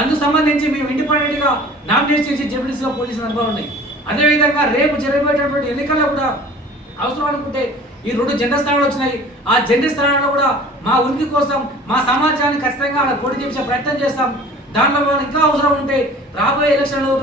అందుకు సంబంధించి మేము ఇండిపెండెంట్గా నామినేట్ చేసి జడ్పీటీసీలో పోటీ సందర్భాలు ఉన్నాయి. అదేవిధంగా రేపు జరగబోయేటటువంటి ఎన్నికల్లో కూడా అవసరం అనుకుంటే ఈ 2 జెండా స్థానాలు వచ్చినాయి. ఆ జెండా స్థానాల్లో కూడా మా ఉనికి కోసం మా సమాజాన్ని ఖచ్చితంగా అలా పోటీ చేసే ప్రయత్నం చేస్తాం. దాంట్లో వాళ్ళు ఇంకా అవసరం ఉంటే రాబోయే ఎలక్షన్లో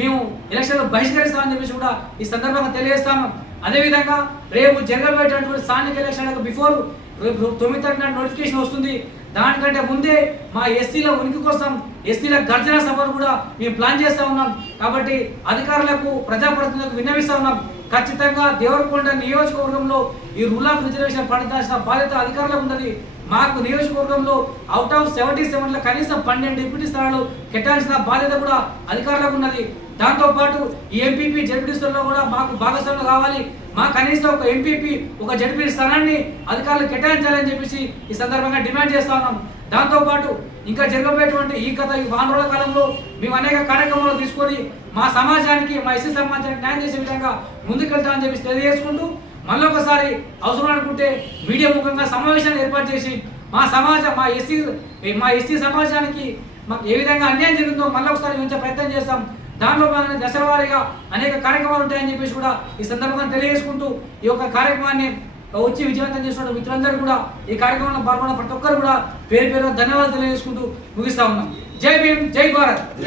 మేము ఎలక్షన్లో బహిష్కరిస్తామని చెప్పేసి కూడా ఈ సందర్భంగా తెలియజేస్తాము. అదేవిధంగా రేపు జరగబోయేటటువంటి స్థానిక ఎలక్షన్లకు బిఫోర్ 9 తారీఖున నోటిఫికేషన్ వస్తుంది. దానికంటే ముందే మా ఎస్సీల ఉనికి కోసం ఎస్సీల గర్జన సభను కూడా మేము ప్లాన్ చేస్తూ ఉన్నాం. కాబట్టి అధికారులకు ప్రజాప్రతినిధులకు విన్నవిస్తూ ఉన్నాం. ఖచ్చితంగా దేవరకొండ నియోజకవర్గంలో ఈ రూల్ ఆఫ్ రిజర్వేషన్ పనిచేసిన బాధ్యత అధికారులకు ఉన్నది. మాకు నియోజకవర్గంలో అవుట్ ఆఫ్ 77లో కనీసం 12 డిప్యూటీ స్థానాలు కేటాయించిన బాధ్యత కూడా అధికారులకు ఉన్నది. దాంతోపాటు ఈ ఎంపీపీ జడ్పీటీసీలో కూడా మాకు భాగస్వామ్యం కావాలి. మా కనీసం ఒక ఎంపీపీ ఒక జడ్పీటీ స్థానాన్ని అధికారులు కేటాయించాలని చెప్పేసి ఈ సందర్భంగా డిమాండ్ చేస్తా ఉన్నాం. దాంతోపాటు ఇంకా జరగబోయేటువంటి ఈ వారం రోజుల కాలంలో మేము అనేక కార్యక్రమాలు తీసుకొని మా సమాజానికి మా ఎస్సీ సమాజానికి న్యాయం చేసే విధంగా ముందుకెళ్తామని చెప్పి తెలియజేసుకుంటూ మళ్ళొకసారి అవసరం అనుకుంటే మీడియా ముఖంగా సమావేశాన్ని ఏర్పాటు చేసి మా ఎస్సీ సమాజానికి మాకు ఏ విధంగా అన్యాయం జరిగిందో మళ్ళొకసారి వివరించే ప్రయత్నం చేస్తాం. దానిలో భాగంగా దశల వారీగా అనేక కార్యక్రమాలు ఉంటాయని చెప్పేసి కూడా ఈ సందర్భంగా తెలియజేసుకుంటూ ఈ యొక్క కార్యక్రమాన్ని వచ్చి విజయవంతం చేస్తున్న మిత్రులందరూ కూడా ఈ కార్యక్రమంలో పాల్గొన్న ప్రతి ఒక్కరు కూడా పేరు ధన్యవాదాలు తెలియజేసుకుంటూ ముగిస్తా ఉన్నాం. జై భీమ్, జై భారత్.